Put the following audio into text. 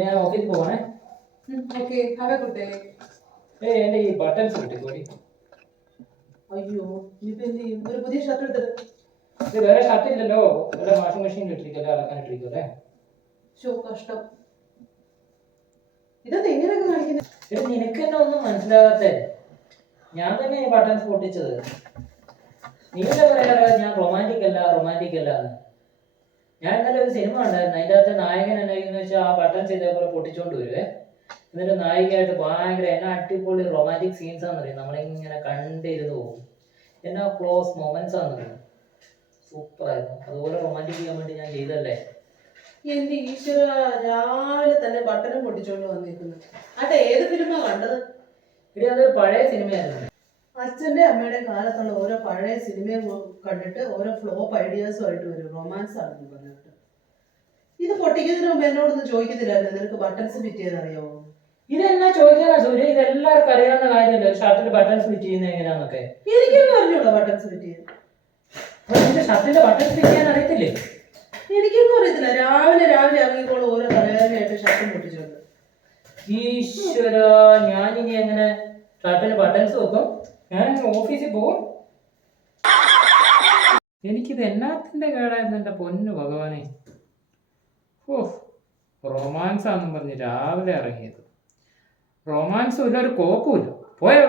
ഞാൻ ഓഫീസിൽ പോവാണേ. Okay have A good day. എൻ്റെ ഈ ബട്ടൺസ് കിട്ടിക്കോടി. അയ്യോ ഇനിയിപ്പോ എന്ത് ചെയ്യും? ഒരു പുതിയ ഷർട്ട് എടുത്തത്. ഇത് വേറെ ഷർട്ട് ഇല്ലല്ലോ, വല്ല വാഷിംഗ് മെഷീനിൽ ഇട്ടിരിക്കല്ലേ, അലക്കാൻ ഇട്ടിരിക്കല്ലേ. ഷോ കഷ്ടം. ഇതെന്താ എങ്ങനെയൊക്കെ കാണിക്കുന്നത്? ഇത് നിനക്ക് തന്നെ ഒന്നും മനസ്സിലാകാത്തേ. ഞാൻ തന്നെ ഈ ബട്ടൺസ് പൊട്ടിച്ചത്. നീയല്ലേ പറയാറ് ഞാൻ റൊമാൻറ്റിക് അല്ല എന്ന്. ഞാൻ ഇന്നലെ ഒരു സിനിമ ഉണ്ടായിരുന്നു, അതിൻ്റെ അകത്ത് നായകൻ എന്നാന്ന് വെച്ചാൽ ആ ബട്ടൺസ് ഇതേപോലെ പൊട്ടിച്ചോണ്ട് വരുവേ. എന്നിട്ട് നായികയായിട്ട് ഭയങ്കര എന്നാ അടിപൊളി റൊമാൻറ്റിക് സീൻസ് ആണെന്നറിയാം, നമ്മളിങ്ങനെ കണ്ടിരുന്ന് പോകും. എന്നാ ക്ലോസ് മൊമെന്റ്സ് ആണെന്നറിയാം. സൂപ്പറായിരുന്നു. അതുപോലെ റൊമാൻറ്റിക് ചെയ്യാൻ വേണ്ടി ഞാൻ ചെയ്തല്ലേ. എന്റെ ഈശ്വര, രാവിലെ തന്നെ ബട്ടനും പൊട്ടിച്ചോണ്ട് വന്നിരിക്കുന്നു. ആട്ടെ, ഏത് ഫിലിമാ കണ്ടത്? ഇനി അതൊരു പഴയ സിനിമയായിരുന്നു. അച്ഛന്റെ അമ്മയുടെ കാലത്തുള്ള ഓരോ പഴയ സിനിമയും കണ്ടിട്ട് ഓരോ ഫ്ലോപ്പ് ഐഡിയാസും ആയിട്ട് വരും. റൊമാൻസ് ആണെന്ന് പറഞ്ഞിട്ട് ഇത് പൊട്ടിക്കുന്നതിന് മുമ്പ് എന്നോടൊന്നും ചോദിക്കത്തില്ലായിരുന്നു നിനക്ക് ബട്ടൺസ് ഫിറ്റ് ചെയ്യാനറിയാമോ? ഇതെന്നാ ചോദിക്കാനാ സൂര്യ? ഇതെല്ലാവർക്കും അറിയാവുന്ന കാര്യമല്ലേ, ഷർട്ടിൽ ബട്ടൺസ് ഫിറ്റ് ചെയ്യുന്നത് എങ്ങനെയാന്നൊക്കെ. എനിക്കൊന്നും അറിഞ്ഞൂടാ ബട്ടൺസ് ഫിറ്റ് ചെയ്യാൻ. ഷർട്ടിന്റെ ബട്ടൺസ് ഫിറ്റ് ചെയ്യാൻ അറിയത്തില്ലേ? എനിക്കൊന്നും അറിയത്തില്ല. രാവിലെ ഇറങ്ങിക്കോളും ഓരോ തലവേദനയായിട്ട് ഷർട്ടും പൊട്ടിച്ചോണ്ട്. ഈശ്വര, ഞാനിനി എങ്ങനെ ഷർട്ടിന് ബട്ടൺസ് വെക്കും? ഞാൻ ഓഫീസിൽ പോകും. എനിക്കിത് എന്നാത്തിന്റെ കേടായിരുന്നു എൻ്റെ പൊന്നു ഭഗവാനെ. ഓ, റൊമാൻസ് ആണെന്നും പറഞ്ഞ് രാവിലെ ഇറങ്ങിയത്. റൊമാൻസും ഇല്ല, ഒരു കോപ്പും ഇല്ല. പോയോ?